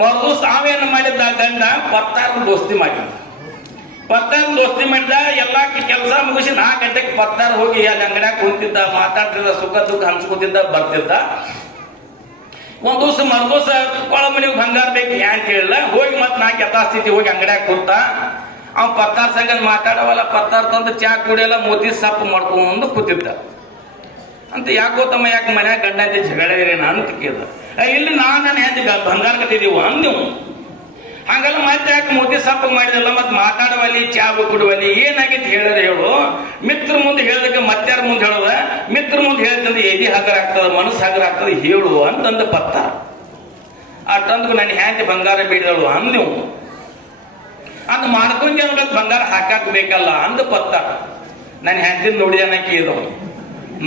Speaker 1: ಮರುದು ಸಾವೇನು ಮಾಡಿದ್ದ ಗಂಡ ಪತ್ತಾರು ದೋಸ್ತಿ ಮಾಡಿದ. ಪತ್ತಾರು ದೋಸ್ತಿ ಮಾಡಿದ ಎಲ್ಲ ಕೆಲಸ ಮುಗಿಸಿ ನಾಲ್ಕು ಗಂಟೆಗೆ ಪತ್ತಾರು ಹೋಗಿ ಅಲ್ಲಿ ಅಂಗಡಿಯಾಗ ಕುಂತಿದ್ದ, ಮಾತಾಡ್ತಿದ್ದ, ಸುಖ ದುಃಖ ಹಂಚ್ಕೊತಿದ್ದ, ಬರ್ತಿದ್ದ. ಒಂದ್ ದಿವಸ ಒಳ ಮನೆಗೆ ಬಂಗಾರ ಬೇಕು ಅಂತ ಕೇಳಲ್ಲ. ಹೋಗಿ ಮತ್ ನಾಲ್ಕು ಯಥಾಸ್ಥಿತಿ ಹೋಗಿ ಅಂಗಡ್ಯಾಗ ಕೂತ ಅವ್ ಪತ್ತಾರ್ ಸಂಗ ಮಾತಾಡವಲ್ಲ, ಪತ್ತಾರ್ ತಂದು ಚಾ ಕುಡಿಯಲ್ಲ, ಮೋತಿ ಸಪ್ಪು ಮಾಡ್ಕೊಂಡು ಕೂತಿದ್ದ. ಅಂತ ಯಾಕೋ ತಮ್ಮ ಯಾಕೆ ಮನ್ಯಾಗ ಗಂಡ ಅಂತ ಜಗಳ ಅಂತ ಕೇಳ್ದ. ಇಲ್ಲಿ ನಾನು ನನ್ನ ಹೆಂಗೆ ಬಂಗಾರ ಕಟ್ಟಿದೀವ ಅಂದೆವು ಹಂಗಲ್ಲ ಮತ್ತೆ ಯಾಕೆ ಮೋದಿ ಸಪ್ಪು ಮಾಡಿದಲ್ಲ, ಮತ್ತೆ ಮಾತಾಡುವಲ್ಲಿ ಚಾ ಕುಡುವಲ್ಲಿ, ಏನಾಗಿತ್ತು ಹೇಳದ ಹೇಳು. ಮಿತ್ರ ಮುಂದೆ ಹೇಳದಕ್ಕೆ ಮತ್ತಾರ ಮುಂದೆ ಹೇಳೋದ ಮಿತ್ರ ಮುಂದೆ ಹೇಳ್ತಂದ್ರೆ ಎದಿ ಹಗರ ಆಗ್ತದ, ಮನಸ್ಸು ಹಗರ ಆಗ್ತದ, ಹೇಳು ಅಂತಂದ ಪತ್ತ. ಅಷ್ಟಂದ್ಕು ನನ್ನ ಹ್ಯಾಂತಿ ಬಂಗಾರ ಬಿಡಿದಳು ಅಂದ್ವು ಅಂದ್ ಮಾಡ್ಕೊಂಡು ಅನ್ಬೇಕು ಬಂಗಾರ ಹಾಕಾಕ್ ಬೇಕಲ್ಲ ಅಂದ ಪತ್ತ. ನನ್ನ ಹೆಂಡತಿ ನೋಡಿದ ಕೇಳಿದವ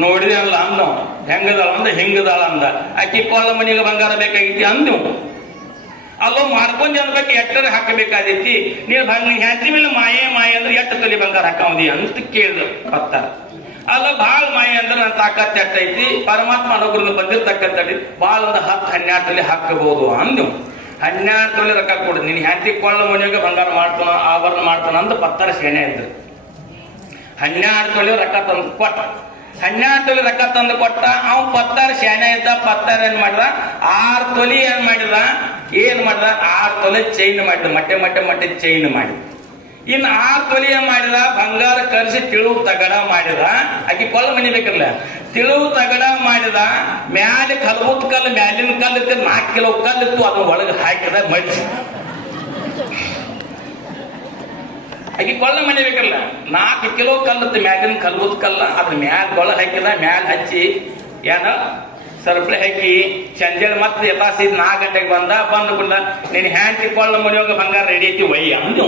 Speaker 1: ನೋಡಿದೆ ಅಲ್ಲ ಅಂದ ಹೆಂಗದಾಳ ಅಂದ, ಹೆಂಗದಳ ಅಂದ. ಆಕಿ ಕೋಲ ಮನಿಗೆ ಬಂಗಾರ ಬೇಕಾಗಿತ್ತು ಅಂದ್ವು ಅಲ್ಲೋ ಮಾಡ್ಕೊಂಡ್ ಅನ್ಬೇಕು ಎಟ್ಟರ ಹಾಕಬೇಕಾದೈತಿ? ನೀನು ಹೆಂಡತಿ ಮೇಲೆ ಮಾಯೆ ಮಾಯೆ ಅಂದ್ರೆ ಎಷ್ಟು ತಲೆ ಬಂಗಾರ ಹಾಕಂದಿ ಅಂತ ಕೇಳಿದ್ರು ಭಕ್ತ. ಅಲ್ಲ ಬಾಳ್ ಮಾಯೆ ಅಂದ್ರೆ ನನ್ನ ತಾಕತ್ ಎಟ್ಟೈತಿ ಪರಮಾತ್ಮ ಅನುಗ್ರಹ ಬಂದಿರ್ತಕ್ಕಂಥ ಬಾಳ ಒಂದು ಹತ್ತು ಹನ್ನೆರಡು ತಲೆ ಹಾಕಬಹುದು ಅಂದ್ವು ಹನ್ನೆರಡು ತೊಲೆ ರೊಕ್ಕ ಕೊಡು. ನೀನು ಹೆಂಡತಿ ಕೊಳ್ಳ ಮನೆಯಾಗ ಬಂಗಾರ ಮಾಡ್ತಾನ, ಆಭರಣ ಮಾಡ್ತಾನ ಅಂತ ಪತ್ತರ ಸೇನೆ ಇದ್ರು ಹನ್ನೆರಡು ತೊಲೆ ರೊಕ್ಕ ತಂದು ಕೊಟ್ಟ. ಹನ್ನೆರಡು ತೊಲೆ ರೊಕ್ಕ ತಂದು ಕೊಟ್ಟ. ಅವ್ ಪತ್ತಾರ ಶಾನೆ ಇದ್ದ ಪತ್ತಾರ ಏನ್ ಮಾಡಿದ? ಆರು ತೊಲಿ ಏನ್ ಮಾಡಿದ? ಏನ್ ಮಾಡಿದ? ಆ ತೊಲೆ ಚೈನ್ ಮಾಡಿದ, ಮೊಟ್ಟೆ, ಮಟ್ಟೆ ಮಟ್ಟೆ ಚೈನ್ ಮಾಡಿದ. ಇನ್ನು ಆರು ತೊಲೆಯ ಮಾಡಿದ, ಬಂಗಾರ ಕರೆಸಿ ತಿಳುವು ತಗಡ ಮಾಡಿದ, ಆಕಿ ಕೊಲ್ಲ ಮನಿ ಬೇಕಲ್ಲ? ತಿಳುವು ತಗಡ ಮಾಡಿದ, ಮ್ಯಾಲೆ ಕಲ್ಬುತ್ ಕಲ್ಲು, ಮ್ಯಾಲಿನ ಕಲ್ಲು ನಾಲ್ಕು ಕಿಲೋ ಕಲ್ಲಿತ್ತು ಅದನ್ನ ಒಳಗೆ ಹಾಕಿದ, ಮಡಿಸಿ. ಆಕಿ ಕೊಳ್ಳ ಮನೆ ಬೇಕಲ್ಲ? ನಾಲ್ಕು ಕಿಲೋ ಕಲ್ಲತ್ತು ಮ್ಯಾಲಿನ ಕಲ್ಬುತ್ ಕಲ್ಲ, ಅದ್ರ ಮ್ಯಾಲ ಗೊಳ ಹಾಕಿದ, ಮ್ಯಾಲ ಹಚ್ಚಿ, ಏನ? ಸರಪಳಿ ಹಾಕಿ ಚಂಜಲ್ ಮತ್ತೆ ಯಥಾಸಿ ನಾಲ್ಕು ಗಂಟೆಗೆ ಬಂದ, ಬಂದು ಬಿಡ ನೀನು ಹ್ಯಾಂಡ್ ಕೊಳ್ಳ ಮನೆಯೋಗ ಬಂಗಾರ ರೆಡಿ ಐತಿ ಒಯ್ಯ ಅಂದು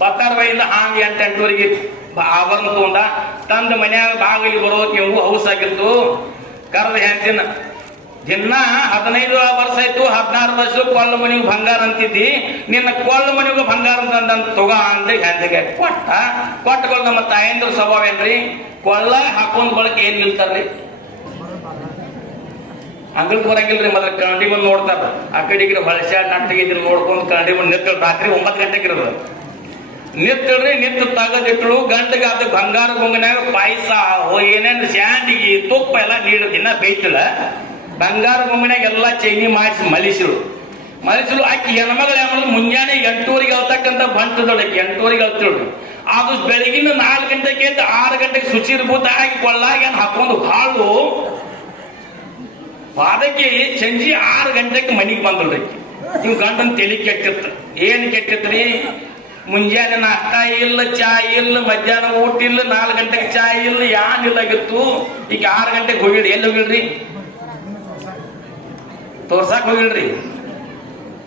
Speaker 1: ಬತ್ತಾರ ವೈಯಿಂದ ಹಾಂಗ್ ಎಂಟು ಎಂಟೂರಿಗೆ ಆಭರಣ ತಗೊಂಡ, ತಂದ ಮನ್ಯಾಗ ಬಾಗಿಲಿ ಬರೋಕೆ ಹೌಸ್ ಆಗಿತ್ತು. ಕರೆದ ಹೆಂಡತಿನ ದಿನ ಹದಿನೈದು ವರ್ಷ ಆಯ್ತು, ಹದಿನಾರು ವರ್ಷ ಕೊಲ್ಲ ಮನಿಗೆ ಬಂಗಾರ ಅಂತಿದ್ದಿ. ನಿನ್ನ ಕೊಲ್ಲ ಮನಿಗೆ ಬಂಗಾರ ಅಂತ ತಗೋ ಅಂತ ಹೆಂಡತಿಗೆ ಕೊಟ್ಟ? ಕೊಟ್ಟಗಳು ನಮ್ಮ ತಾಯಂದ್ರ ಸ್ವಭಾವ ಏನ್ರಿ? ಕೊಳ್ಳ ಹಾಕೊಂಡ್ ಬಳಕೆ ಏನ್ ನಿಲ್ತಾರ್ರಿ? ಅಂಗಳಕ್ಕೆ ರೀ ಮೊದಲ ಕನ್ನಡಿ ಬಂದು ನೋಡ್ತಾರ. ಆ ಕಡೆ ಕಡೆ ಬಳಸ್ಯಾಡ್ ನಟ್ಟಿಗೆ ನೋಡ್ಕೊಂಡು ಕನ್ನಡಿ ಬಂದು ನಿಂತ ರಾತ್ರಿ ಒಂಬತ್ತು ಗಂಟೆಗೆ ಇರೋದು. ನಿಂತಳ್ರಿ ನಿಂತು ತಗದಿಟ್ಳು ಗಂಟೆಗೆ ಅದು ಬಂಗಾರ ಗುಂಗನ್ಯಾಗ ಪಾಯಸ ಏನೇನು ಶಾಂಡಿಗೆ ತುಪ್ಪ ಎಲ್ಲ ನೀಡು ದಿನ ಬೇಯ್ತಿಲ್ಲ. ಬಂಗಾರ ಗುಂಗನ್ಯಾಗ ಎಲ್ಲ ಚೈನಿ ಮಾಡಿಸಿ ಮಲಿಸಿಳು ಮಲಿಸಲು ಆಕಿ ಹೆಣ್ಮಗಳು ಏನ್ ಮುಂಜಾನೆ ಎಂಟೂರಿಗೆ ಅಳ್ತಕ್ಕಂಥ ಬಂತದಳು ಆಕಿ, ಎಂಟೂವರೆಗೆ ಅಳ್ತಿಳ್ರಿ ಅದು ಬೆಳಗಿನ ನಾಲ್ಕು ಗಂಟೆಗೆ ಆರು ಗಂಟೆಗೆ ಶುಚಿರ್ಭೂತ ಆಗಿ ಕೊಳ್ಳಾಗ ಹಾಕೊಂಡು ಹಾಳು. ಪಾದಕ್ಕೆ ಸಂಜೆ ಆರು ಗಂಟೆಗೆ ಮನಿಗೆ ರೀ ನೀವು ಗಂಡನ ತಲೆ ಕೆಟ್ಟಿತ್ತು. ಏನ್ ಕೆಟ್ಟಿತ್ರಿ? ಮುಂಜಾನೆ ನಾಷ್ಟ ಇಲ್ಲ ಚಾ ಇಲ್ಲ, ಮಧ್ಯಾಹ್ನ ಊಟ ಇಲ್ಲ, ನಾಲ್ಕು ಗಂಟೆಗೆ ಚಾ ಇಲ್ಲ, ಯಾನ್ ಇಲ್ಲಾಗಿತ್ತು ಈಗ ಆರು ಗಂಟೆಗೆ ಹೋಗಿಡ್ರಿ ಎಲ್ಲಿ ಹೋಗಿಡ್ರಿ ತೋರ್ಸಾಕ್ ಹೋಗಿಡ್ರಿ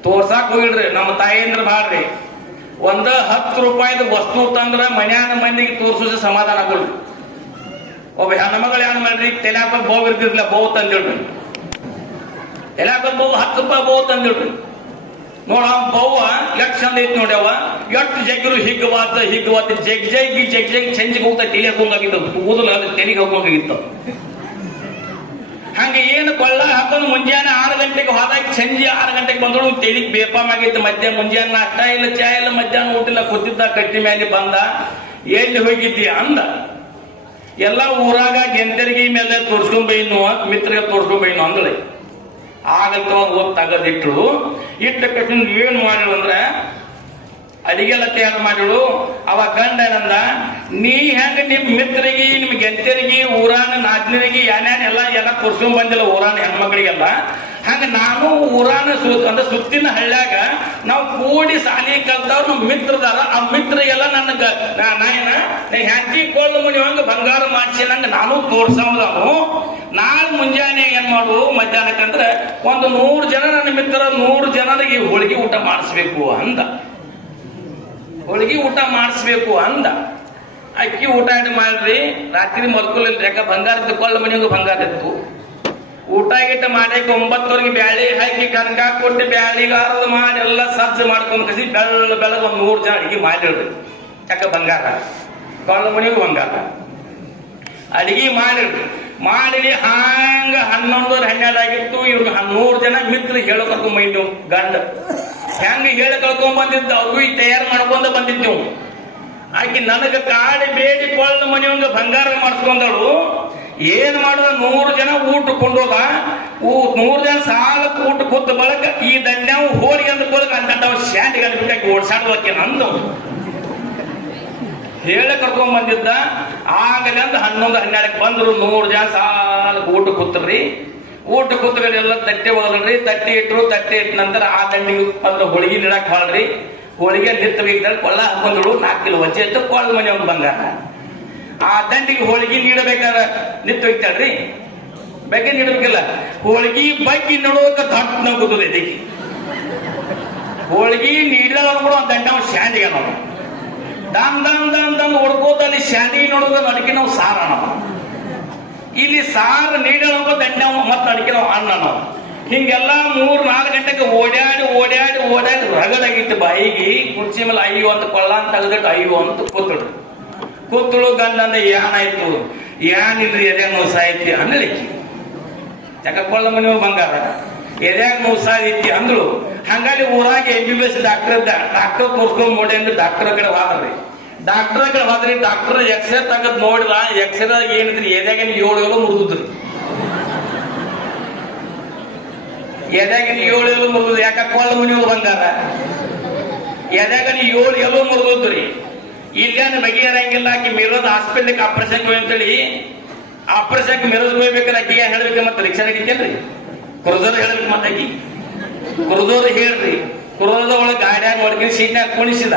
Speaker 1: ತೋರ್ಸಾಕ್ ಹೋಗಿಡ್ರಿ ನಮ್ಮ ತಾಯಂದ್ರ ಬಾಳ್ರಿ. ಒಂದ ಹತ್ತು ರೂಪಾಯಿದ ವಸ್ತು ತಂದ್ರ ಮನ್ಯಾನ ಮಂದಿಗೆ ತೋರ್ಸೋ ಸಮಾಧಾನ ಕೊಡ್ರಿ ಒಬ್ಬ ಹೆಣ್ಮಗಳು ಏನ್ ಮಾಡ್ರಿ? ತೆಲ್ಯಾಕ ಬೋವ್ ಇರ್ತಿರ್ಲಿಲ್ಲ ಬೋವ್ ತಂದಿಡ್ರಿ ತೆಲ್ಯಾಕ ಬೌ ಹತ್ತು ರೂಪಾಯಿ ಬೌ ತಂದಿಡ್ರಿ ನೋಡ ಬವ್ವ, ಎಷ್ಟು ಚಂದ ಐತಿ ನೋಡಿ ಅವ ಎಷ್ಟು ಜಗ್ಗರು ಹಿಗ್ಗವಾತ ಹಿಗ್ಗವಾತ, ಜಗ್, ಜಗ್ಗಿ, ಜಗ್ ಜಗ್, ಚಂಜಿಗೆ ಹೋಗ್ತಾ ತಲೆ ಹಾಕೊಂಡಾಗಿತ್ತು ಕೂದಲು ಅದು ತೆಲಿಗೆ ಹಾಕೊಂಡಾಗಿತ್ತು ಹಂಗೆ ಏನು ಕೊಳ್ಳ ಹಾಕೊಂಡು ಮುಂಜಾನೆ ಆರು ಗಂಟೆಗೆ ಹೋದಾಗ ಸಂಜೆ ಆರು ಗಂಟೆಗೆ ಬಂದಳು, ತೆಲಿಗೆ ಬೇಪಾಮ್ ಆಗಿತ್ತು. ಮಧ್ಯಾಹ್ನ ಮುಂಜಾನೆ ನಾಷ್ಟ ಇಲ್ಲ, ಚಾ ಇಲ್ಲ, ಮಧ್ಯಾಹ್ನ ಊಟ ಇಲ್ಲ, ಕೂತಿದ್ದ, ಕಟ್ಟಿ ಮೇಲೆ ಬಂದ. ಎಲ್ಲಿ ಹೋಗಿದ್ದಿ ಅಂದ. ಎಲ್ಲ ಊರಾಗ ಗೆಂತರಿಗೆ ಮೇಲೆ ತೋರ್ಸ್ಕೊಂಬೈನು ಮಿತ್ರ ಮಿತ್ರಗೆ ತೋರ್ಸ್ಕೊಂಬೈನು ಅಂದಳೆ. ಆಗಂತ ಒಂದು ಓದ್ ತಗದಿಟ್ರು. ಇಟ್ಟ ಏನ್ ಮಾಡಿಳು ಅಂದ್ರೆ, ಅಡಿಗೆಲ್ಲ ತಯಾರು ಮಾಡಿಳು ಅವ ಗಂಡ ಏನಂದ, ನೀ ಹೆಂಗ ನಿಮ್ ಮಿತ್ರರಿಗೆ, ನಿಮ್ ಗೆಂತರಿಗೆ ಊರಾನ ನಾದ್ನರಿಗೆ ಯಾನ್ಯಾನ ಎಲ್ಲ ಎಲ್ಲ ತೋರ್ಸ್ಕೊಂಡ್ ಬಂದಿಲ್ಲ, ಊರಾನ ಹೆಣ್ಮಕ್ಳಿಗೆಲ್ಲ. ಹಂಗ ನಾನು ಊರಾನ ಅಂದ್ರೆ ಸುತ್ತಿನ ಹಳ್ಳ್ಯಾಗ ನಾವು ಕೂಡಿ ಸಾಲಿ ಕಲ್ತವ್ರು ನಮ್ಮ ಮಿತ್ರದಾರ. ಆ ಮಿತ್ರಗೆಲ್ಲ ನನ್ನ ನಾಯನ ನಾ- ನಾ ಏನ? ಹೆಂಡತಿ ಕೊಳ್ಳ ಮನಿ ಹಂಗ ಬಂಗಾರ ಮಾಡಿಸಿ ನಂಗೆ ನಾನು ತೋರ್ಸವನು ನಾಳೆ ಮುಂಜಾನೆ ಏನ್ ಮಾಡು ಮಧ್ಯಾಹ್ನಕ್ಕಂದ್ರೆ ಒಂದು ನೂರು ಜನ ನನ್ನ ಮಿತ್ರ, ನೂರು ಜನರಿಗೆ ಹೋಳಿಗೆ ಊಟ ಮಾಡಿಸ್ಬೇಕು ಅಂದ. ಹೋಳಿಗೆ ಊಟ ಮಾಡಿಸ್ಬೇಕು ಅಂದ. ಅಕ್ಕಿ ಊಟ ಮಾಡ್ರಿ ರಾತ್ರಿ ಮಲ್ಕೊಲಿಲ್ಲ ಯಾಕ ಇತ್ತು ಕೊಳ್ಳ ಮನೆಗೂ ಬಂಗಾರ ಇತ್ತು. ಊಟ ಗೀಟ ಮಾಡಕ್ಕೆ ಒಂಬತ್ತವರೆಗೆ ಬ್ಯಾಳಿ ಹಾಕಿ ಕನಕ ಕೊಟ್ಟು ಬ್ಯಾಳಿಗಾರದ ಮಾಡಿ ಎಲ್ಲ ಸಜ್ಜು ಮಾಡ್ಕೊಂಡ್ ಕಸಿ ಬೆಳ್ಳ ಬೆಳಗ ಒಂದು ನೂರು ಜನ ಅಡಿಗೆ ಮಾಡಿಡ್ರಿ ಯಾಕ ಬಂಗಾರ. ಕೊಳ್ಳ ಮನೆಗೂ ಬಂಗಾರ. ಅಡಿಗೆ ಮಾಡಿಡ್ರಿ ಮಾಡಿ ಹಾಂಗ ಹನ್ನೊಂದು ಹನ್ನೆರಡು ಆಗಿತ್ತು. ಇವ್ರಿಗೆ ನೂರು ಜನ ಮಿತ್ರ ಹೇಳೋ ಕರ್ಕೊಂಡ್ ಬಂದಿವ್ ಗಂಡ. ಹೆಂಗ ಹೇಳಿ ಕಳ್ಕೊಂಡ್ ಬಂದಿದ್ದ? ಅವ್ರಿಗೂ ತಯಾರು ಮಾಡ್ಕೊಂಡ ಬಂದಿದ್ದೆವು ಆಕಿ ನನಗ ಕಾಡಿ ಬೇಡಿ ಕೊಳ್ಳ ಮನೆಯವಂಗ ಬಂಗಾರ ಮಾಡಿಸ್ಕೊಂಡಳು. ಏನ್ ಮಾಡುದ? ನೂರು ಜನ ಊಟ ಕೊಂಡೋದ ನೂರು ಜನ ಸಾಲಕ್ಕೆ ಊಟ ಕೂತ ಬಳಕ ಈ ದಂಡ್ಯಾವು ಹೋರಿ ಅಂದ ಬಳಕ ಅಂತ ಶಾಂತಿ ಗಂಡ್ಬಿಟ್ಟಾಕಿ ಓಡಿಸಾಡ್ಲಕ್ಕೆ ನಂದು. ಹೇಳ ಕರ್ಕೊಂಡ್ ಬಂದಿದ್ದ, ಆಗಲೇ ಅಂತ ಹನ್ನೊಂದು, ಹನ್ನೆರಡಕ್ಕೆ ಬಂದ್ರು, ನೂರು ಜನ ಸಾಲ ಊಟ ಕೂತ್ರಿ ಊಟ ಕೂತ್ರಿ ಎಲ್ಲ ತಟ್ಟೆ ಹೋದ್ರಿ ತಟ್ಟೆ ಇಟ್ರು, ತಟ್ಟೆ ಇಟ್ಟ ನಂತರ ಆ ದಂಡಿಗೆ ಬಂದ್ರು ಹೋಳಿಗೆ ನೀಡಕ್ ಹೊಳ್ರಿ. ಹೋಳಿಗೆ ನಿತ್ತ ಕೊಳ್ಳ ಹಾಕೊಂಡ್ರು, ನಾಲ್ಕು ಕಿಲೋ ವಜ್ಜೆ ಇಟ್ಟು ಕೊಳ್ಳ ಮನೆ ಒಂದು ಬಂಗಾರ. ಆ ದಂಡಿಗೆ ಹೋಳಿಗೆ ನೀಡಬೇಕಾದ್ರೆ ನಿಂತು ಹೋಗ್ತಾಳ್ರಿ? ಬಗ್ಗೆ ನೀಡಬೇಕಿಲ್ಲ. ಹೋಳಿಗೆ ಬಗ್ಗೆ ನೋಡೋಕ ದೊಡ್ಡ ನಗುತ್ತದೆ ಇದಕ್ಕೆ. ಹೋಳಿಗೆ ನೀಡಿದಾಗ ಕೂಡ ದಂಡ ಶಾಂತಿಗೆ ನಾವು ದಾಮ್ ದಾಮ್ ದಾಮ್ ದಾನ್ ಹೊಡ್ಕೋತ ಅಲ್ಲಿ ನೋಡೋದು ಅದಕ್ಕೆ ನಾವು ಸಾರ ನಾವು ಇಲ್ಲಿ ಸಾರ ನೀಡೋಣ ದಂಡ ಮತ್ತೆ ಅದಕ್ಕೆ ನಾವು ಅನ್ನ ನಾವು ಹಿಂಗೆಲ್ಲ ಮೂರ್, ನಾಲ್ಕು ಗಂಟೆಗೆ ಓಡಾಡಿ ಓಡಾಡಿ ಓಡಾಡಿ ರಗದಾಗಿತ್ತು ಬಾಯಿಗೆ. ಕುರ್ಚಿ ಮೇಲೆ ಅಯ್ಯೋ ಅಂತ ಕೊಳ್ಳ ಅಂತ ತೆಗೆದಿಟ್ಟು ಅಯ್ಯೋ ಅಂತ ಕೂತಳು ಕೂತಳು ಗಂಡ ಅಂದ್ರೆ ಏನಾಯ್ತು ಏನಿಲ್ರಿ ಎದೆ ನೋವು ಸಾಯ್ತಿ ಅಂದಳಿಕೆ ಕೊಳ್ಳ ಮನೆ ಬಂಗಾರ? ಎದ್ಯಾಗ ನೋವು ಸಾಯ್ತಿ ಅಂದಳು. ಹಂಗಾಗಿ ಊರಾಗ M B B S doctor doctor ತೋರ್ಸ್ಕೊಂಡ್ ನೋಡಿ ಅಂದ್ರೆ ಡಾಕ್ಟರ್ ಕಡೆ ಹೋದ್ರಿ. ಡಾಕ್ಟರ್ ಕಡೆ ಹೋದ್ರಿ ಡಾಕ್ಟರ್ ಎಕ್ಸ್ರೇ ತಗದ್ ನೋಡಿದ್ರ ಎಕ್ಸ್ರೇ ಏನಿದ್ರಿ? ಎದ್ಯಾಗ ಏಳು ಏಳು ಮುರಿದ್ರಿ ಎದ್ಯಾಗ ಏಳು ಏಳು ಮುರಿದ್ರು ಯಾಕ ಕೊಳ್ಳ ಮನೆ ಬಂಗಾರ ಎದ್ಯಾಗ ಏಳು ಎಲ್ಲೋ ಮುರಿದ್ರಿ ಇಲ್ಲೇನು ಬಗೆಹರಂಗಿಲ್ಲ ಆಕಿ ಮಿರೋದ್ ಹಾಸ್ಪಿಟ್ಲಿಗೆ ಆಪರೇಷನ್ ಅಂತೇಳಿ. ಆಪರೇಷನ್ ಮಿರೋದ್ ಹೋಗ್ಬೇಕಾದ್ರೆ ಆಕಿ, ಏನ್ ಹೇಳ್ಬೇಕು ಮತ್ತೆ? ರಿಕ್ಷಾ ಹಿಡಿತೇನ್ರಿ ಕುರ್ದೋರ್ ಹೇಳ್ಬೇಕು ಮತ್ತೆ ಆಕಿ. ಕುರ್ದೋರ್ ಹೇಳ್ರಿ. ಕುರುದ ಒಳಗೆ ಗಾಡ್ಯಾಗ ಒಳಗಿನ ಸೀಟ್ನಾಗ ಕುಣಿಸಿದ.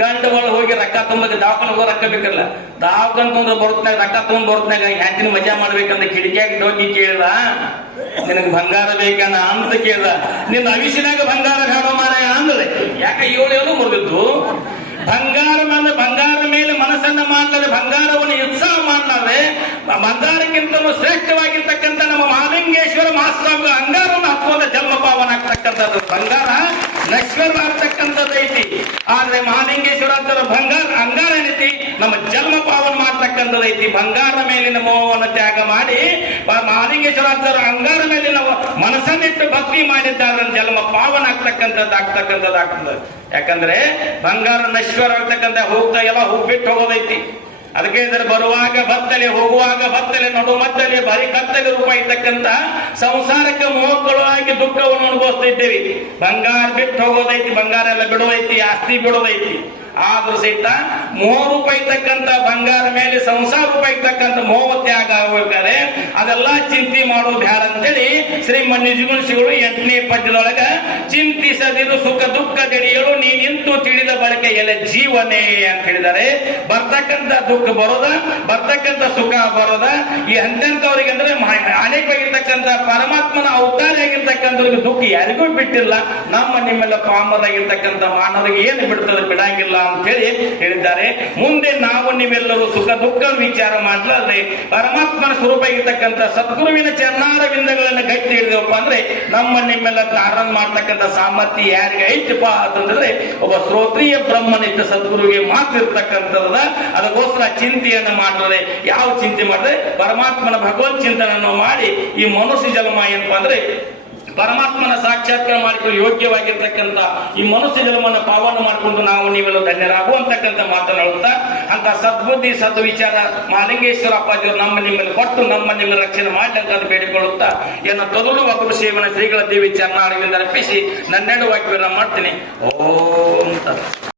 Speaker 1: ಗಂಡ ಒಳಗೆ ಹೋಗಿ ರೊಕ್ಕ ತುಂಬಕ್ಕೆ ದವಾಖಾನೆ ಹೋಗಿ ರೊಕ್ಕ ಬೇಕಲ್ಲ. ದಾವಕನ್ ತುಂಬ ಬರುತ್ತಾಗ ರೊಕ್ಕ ತುಂಬ ಬರುತ್ತಾಗ ಹ್ಯಾಂತಿನ ಮಜಾ ಮಾಡ್ಬೇಕಂತ ಕಿಟಕಿಯಾಗ ಹೋಗಿ ಕೇಳ್ದ. ನಿನಗೆ ಬಂಗಾರ ಬೇಕನ ಅಂತ ಕೇಳ್ದ. ನಿನ್ನ ಅವಿಸಿನಾಗ ಬಂಗಾರ ಹೇಳೋ ಮಾರಾಯ ಅಂದ್ರೆ ಯಾಕೆ ಏಳು ಏನು ಮುರಿದಿದ್ದು? ಬಂಗಾರ ಮೇಲೆ ಬಂಗಾರ ಮೇಲೆ ಮನಸ್ಸನ್ನ ಮಾಡಲಾರೆ ಬಂಗಾರವನ್ನು ಉತ್ಸಾಹ ಮಾಡಲಾರೆ ಮಂದಾರಕ್ಕಿಂತಲೂ ಶ್ರೇಷ್ಠವಾಗಿರ್ತಕ್ಕಂಥ ನಮ್ಮ ಮಹಾಲಿಂಗೇಶ್ವರ ಮಹಾಸ್ವಾಮಿ ಅಂಗಾರವನ್ನು ಹತ್ತುವಂತ ಜನ್ಮ ಪಾವನ ಆಗ್ತಕ್ಕಂಥದ್ದು. ಬಂಗಾರ ನಶ್ವರವಾಗ್ತಕ್ಕಂಥದ್ದು ಐತಿ. ಆದ್ರೆ ಮಹಾಲಿಂಗೇಶ್ವರ ಅಂತ ಬಂಗಾರ, ಅಂಗಾರ ಏನೈತಿ? ನಮ್ಮ ಜನ್ಮ ಪಾವನ ಮಾಡ್ತಕ್ಕಂಥದ್ದು ಐತಿ. ಬಂಗಾರ ಮೇಲಿನ ಮೋಹವನ್ನು ತ್ಯಾಗ ಮಾಡಿ ಮಹಾಲಿಂಗೇಶ್ವರ ಅಂತ ಅಂಗಾರ ಮೇಲೆ ನಾವು ಮನಸ್ಸನ್ನಿಟ್ಟು ಭಕ್ತಿ ಮಾಡಿದ್ದಾರೆ ಜನ್ಮ ಪಾವನ ಆಗ್ತಕ್ಕಂಥದ್ದು ಆಗ್ತಕ್ಕಂಥದ್ದು ಆಗ್ತದೆ. ಯಾಕಂದ್ರೆ ಬಂಗಾರ, ನಶ್ವರ ಆಗ್ತಕ್ಕಂಥ ಹೋಗ್ತಾ ಎಲ್ಲ ಹೋಗ್ಬಿಟ್ಟು ಹೋಗೋದೈತಿ. ಅದಕ್ಕೆ ಇದ್ರ ಬರುವಾಗ ಬತ್ತಲೆ, ಹೋಗುವಾಗ ಬತ್ತಲೆ, ನಡು ಮತ್ತಲೆ ಬರಿ ಕತ್ತಲೆ ರೂಪ ಇದ್ದಕ್ಕಂತ ಸಂಸಾರಕ್ಕೆ ಮೋಹಗಳಾಗಿ ದುಃಖವನ್ನು ಅನುಭವಿಸ್ತಿದ್ದೇವೆ. ಬಂಗಾರ ಬಿಟ್ಟು ಹೋಗೋದೈತಿ, ಬಂಗಾರ ಎಲ್ಲ ಬಿಡೋದೈತಿ, ಆಸ್ತಿ ಬಿಡೋದೈತಿ. ಆದ್ರೂ ಸಹಿತ ಮೂರು ರೂಪಾಯಿ ತಕ್ಕಂತ ಬಂಗಾರ ಮೇಲೆ ಸಂಸಾರ ರೂಪಾಯಿ ತಕ್ಕಂತ ಮೋವತ್ಯಾಗ ಆಗ್ಬೇಕಾದ್ರೆ ಅದೆಲ್ಲ ಚಿಂತೆ ಮಾಡೋದು ಬ್ಯಾಡ ಅಂತೇಳಿ ಶ್ರೀ ಮನ್ಯಜೀವನಸಿಗಳು ಎಂಟನೇ ಪದ್ಯದೊಳಗ ಚಿಂತಿಸದಿರು ಸುಖ ದುಃಖ ತಿಳಿಯಲು ನೀನಿಂತು ತಿಳಿದ ಬಳಿಕ ಎಲ್ಲ ಜೀವನೇ ಅಂತ ಹೇಳಿದ್ದಾರೆ. ಬರ್ತಕ್ಕಂತ ದುಃಖ ಬರೋದ ಬರ್ತಕ್ಕಂತ ಸುಖ ಬರೋದ. ಈ ಅಂತಂತವ್ರಿಗೆ ಅಂದ್ರೆ ಅನೇಕವಾಗಿರ್ತಕ್ಕಂತ ಪರಮಾತ್ಮನ ಅವತಾರ ಆಗಿರ್ತಕ್ಕಂಥವ್ರಿಗೆ ದುಃಖ ಯಾರಿಗೂ ಬಿಟ್ಟಿಲ್ಲ. ನಮ್ಮ ನಿಮ್ಮೆಲ್ಲ ಪಾಮರಾಗಿರ್ತಕ್ಕಂಥ ಮಾನವರಿಗೆ ಏನು ಬಿಡ್ತದೆ ಬಿಡಂಗಿಲ್ಲ. ಅಂತ ಹೇಳಿ ಹೇಳಿದ್ದಾರೆ. ಮುಂದೆ ನಾವು ನೀವೆಲ್ಲರೂ ಸುಖ ದುಃಖ ವಿಚಾರ ಮಾಡಲಾದ್ರೆ ಪರಮಾತ್ಮನ ಸ್ವರೂಪ ಇರತಕ್ಕಂಥ ಸದ್ಗುರುವಿನ ಚನ್ನಾರವಿಂದಗಳನ್ನು ಗಟ್ಟಿ ಹಿಡಿದವಪ್ಪ ಅಂದ್ರೆ ನಮ್ಮ ನಿಮ್ಮೆಲ್ಲ ಧಾರಣ ಮಾಡ್ತಕ್ಕಂಥ ಸಾಮರ್ಥ್ಯ ಯಾರಿಗೆ? ಐತಪ್ಪ ಅಂತಂದ್ರೆ ಒಬ್ಬ ಶ್ರೋತ್ರಿಯ ಬ್ರಹ್ಮನಿಷ್ಠ ಸದ್ಗುರುವಿಗೆ ಮಾತ್ರ ಇರ್ತಕ್ಕಂಥದ ಅದಕ್ಕೋಸ್ಕರ ಚಿಂತೆಯನ್ನು ಮಾಡಿದ್ರೆ ಯಾವ ಚಿಂತೆ ಮಾಡಿದ್ರೆ ಪರಮಾತ್ಮನ ಭಗವತ್ ಚಿಂತನನ್ನು ಮಾಡಿ ಈ ಮನುಷ್ಯ ಜನ್ಮ ಏನಪ್ಪಾ ಅಂದ್ರೆ ಪರಮಾತ್ಮನ ಸಾಕ್ಷಾತ್ಕಾರ ಮಾಡಿಕೊಂಡು ಯೋಗ್ಯವಾಗಿರ್ತಕ್ಕಂಥ ಈ ಮನುಷ್ಯ ಜನ್ಮವನ್ನು ಪಾವನ ಮಾಡಿಕೊಂಡು ನಾವು ನೀವೆಲ್ಲ ಧನ್ಯರಾಗುವಂತಕ್ಕಂಥ ಮಾತನಾಡುತ್ತಾ ಅಂತ ಸದ್ಬುದ್ಧಿ, ಸದ್ವಿಚಾರ ಮಾಲಿಂಗೇಶ್ವರ ಅಪ್ಪಾಜಿಯವರು ನಮ್ಮ ನಿಮ್ಮಲ್ಲಿ ಕೊಟ್ಟು ನಮ್ಮ ನಿಮ್ಮ ರಕ್ಷಣೆ ಮಾಡಲಿ ಅಂತ ಬೇಡಿಕೊಳ್ಳುತ್ತಾ, ಎನ್ನ ತೊದಲು ಒಬ್ಬರು ಸೇವನ ಶ್ರೀಗಳ ದೇವಿ ಚನ್ನಾಳವಿಂದ ಅರ್ಪಿಸಿ ನನ್ನೆರಡು ವಾಕ್ಯವನ್ನು ಮಾಡ್ತೀನಿ. ಓಂ